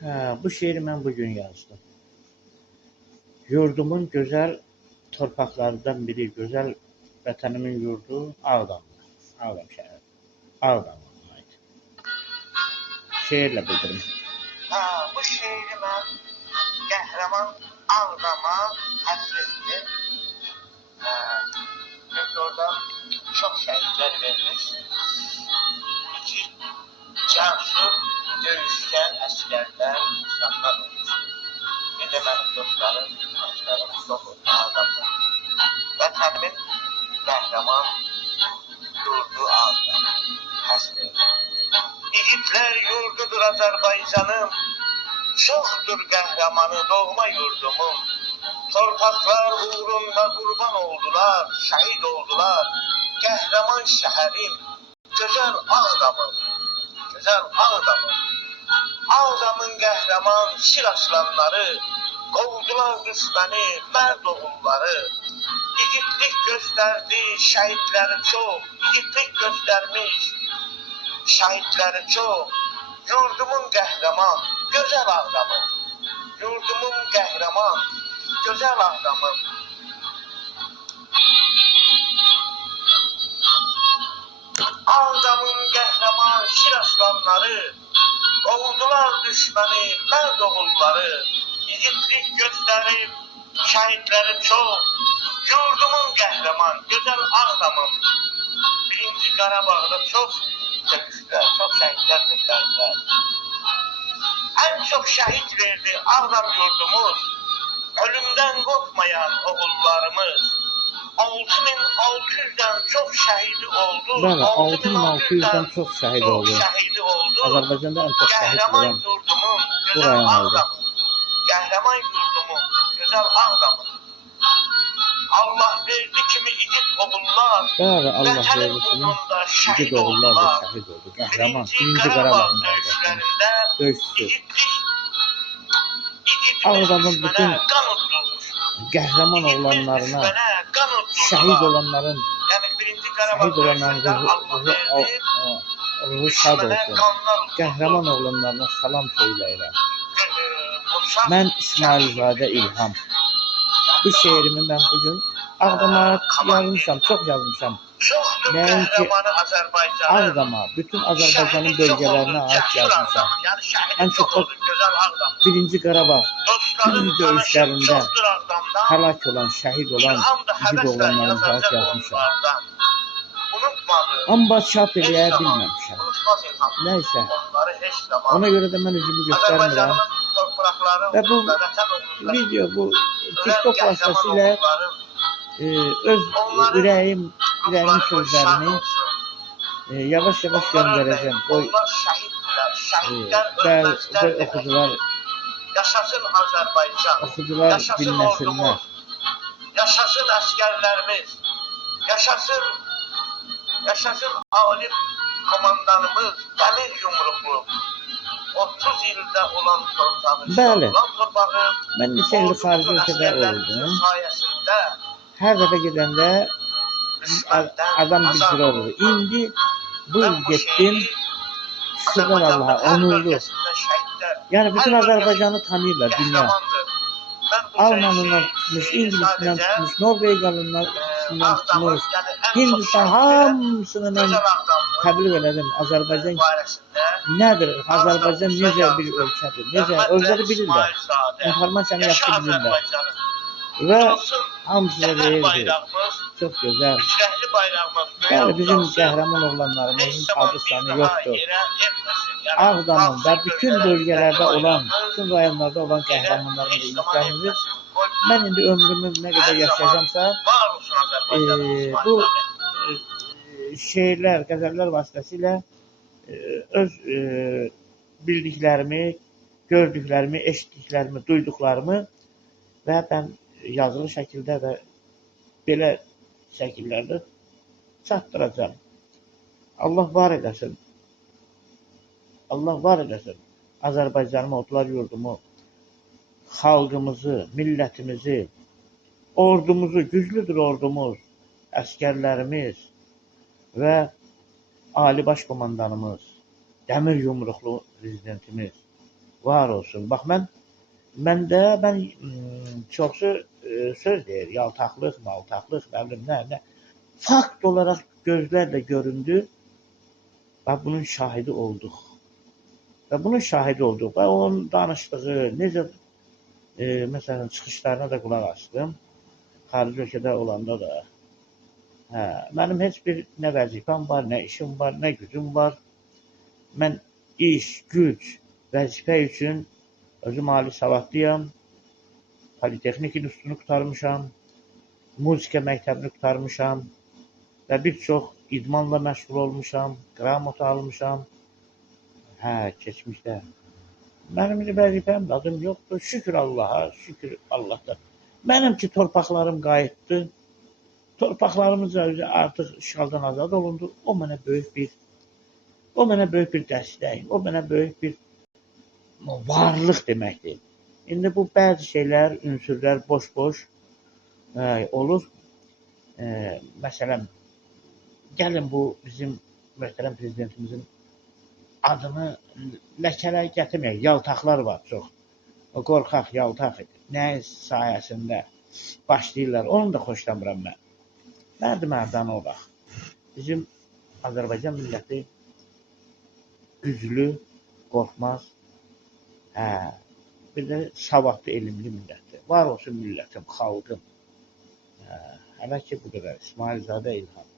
Bu şeiri mən bugün yazdım. Yurdumun gözəl torpaqlarından biri, gözəl vətənimin yurdu Ağdamdır. Ağdam şəhəri. Ağdam'a aid. Şeirlə bildirim. Bu şeiri mən qəhrəman Ağdama həsr etdim. Çünki orada çox şəhidlər vermiş. İki cəsur döyüşkən əsgərlər, insanlar olmuş. Bir də mənim dostlarım, dostlarım çox Ağdamda. Vətənimin qəhrəman yurdu Ağdam həsr etdim. İgidlər yurdudur Azərbaycanım, çoxdur qəhrəmanı doğma yurdumun. Torpaqlar uğrunda qurban oldular, şəhid oldular. Qəhrəman şəhərim, gözəl Ağdamım, gözəl Ağdamım. Ağdamın qəhrəman şir aslanları, qovdular düşməni, mərd oğulları. İgidlik göstərdi şəhidləri çox, igidlik göstərmiş şəhidləri çox. Yurdumun qəhrəman, gözəl Ağdamım. Yurdumun qəhrəman, gözəl Ağdamım. Ağdamın qəhrəman şir aslanları, qovdular düşməni, mərd oğulları. İgidlik göstərib şəhidləri çox. Yurdumun qəhrəman, gözəl Ağdamım. Birinci Qarabağda çox döyüşlər, çox şəhidlər göstərdilər. Ən çox şəhid verdi Ağdam yurdumuz, ölümdən qorxmayan oğullarımız. 6600-dən çox şəhidi oldu. Bəli, 6600-dən çox şəhid oldu. Azərbaycanda ən çox şəhid verən bu rayon oldu. Qəhrəman yurdumun, gözəl Ağdamım. Allah verdi kimi igid oğullar. Bəli, Allah verdi kimi igid oğullar da şəhid oldu. Qəhrəman, birinci Qarabağın döyüşçüsü. Ağdamın bütün qəhrəman oğlanlarına, şəhid olanların ruhu şad olsun. Qəhrəman oğlanlarına salam söyləyirəm. Mən İsmailzadə İlham. Bu şeirimi mən bugün Ağdama yazmışam, çox yazmışam. Nəinki Ağdama, bütün Azərbaycanın bölgələrinə ait yazmışam. Ən çox da birinci Qarabağ döyüşlərində həlak olan, şəhid olan, igid oğlanlarımıza ait yazmışam. Amma çap eləyə bilməmişəm. Nəysə, ona görə də mən üzümü göstərmirəm. Və bu video, bu TikTok vasitəsilə öz ürəyimin sözlərini yavaş-yavaş göndərəcəm. Qoy oxucular dinləsinlər. Yaşasın əskərlərimiz, yaşasın alim komandanımız, dəmir yumruqlu. 30 ildə olan torpağı, bəli, mən neçə ildir xarici ölkədə oldum. Hər dəfə gedəndə adam bildir olur. İndi bu il getdim, şükürlər Allaha, onurlu. Yəni bütün Azərbaycanı tanıyırlar dünya. Almanından tutmuş, İngilisindən tutmuş, Norvegiyalıdan tutmuş, Hindistan hamısını mən təbliğ elədim. Azərbaycan nədir? Azərbaycan necə bir ölkədir? Necə? Özləri bilirlər. İnformasiyanı yaxşı bilirlər. Və hamısını deyirdi. Çox gözəl. Yəni bizim qəhrəman oğlanlarımızın adı sanı yoxdur. Ağdamın və bütün bölgələrdə olan, bütün rayonlarda olan qəhrəmanlarımızı imkanımızı mən indi ömrümün nə qədər yaşayacamsa bu şeirlər, qəzəllər vasitəsilə öz bildiklərimi, gördüklərimi, eşitdiklərimi, duyduqlarımı və mən yazılı şəkildə və belə şəkillərdə çatdıracağım. Allah var eləsin. Allah var eləsin. Azərbaycanımı, otlar yurdumu, xalqımızı, millətimizi, ordumuzu, güclüdür ordumuz, əskərlərimiz və Ali Baş Komandanımız, dəmir yumruqlu prezidentimiz. Var olsun. Bax məndə çoxsu söz deyir, yaltaqlıq, maltaqlıq, nə bilim nə. Fakt olaraq gözlərlə göründü və bunun şahidi olduq. Və onun danışdığı, necə məsələn çıxışlarına da qulaq asdım. Xarici ölkədə olanda da. Mənim heç bir nə vəzifəm var, nə işim var, nə gücüm var. Mən iş, güc, vəzifə üçün özüm ali savadlıyam. Politexnik institutunu qurtarmışam. Muzika məktəbini qurtarmışam. Və bir çox idmanla məşğul olmuşam. Qramot almışam. Keçmişdə. Mənim vəzifəm, adım yoxdur. Şükür Allaha, şükür Allah'tan. Mənim ki torpaqlarım qayıtdı. Torpaqlarımız artıq işğaldan azad olundu. O mənə böyük bir dəstək, o mənə böyük bir varlıq deməkdir. İndi bu bəzi şeylər, ünsürlər boş-boş olur. Məsələn, gəlin bu bizim möhtərəm prezidentimizin adını ləkələr gətirməyək. Yaltaqlar var çox. O qorxaq, yaltaq nəyin sayəsində başlayırlar. Onu da xoşlamıram mən. Mərd-mərdanə olaq. Bizim Azərbaycan milləti güclü, qorxmaz, bir də savadlı, elmli millətdir. Var olsun millətim, xalqım. Hələ ki bu qədər. İsmailzadə İlham.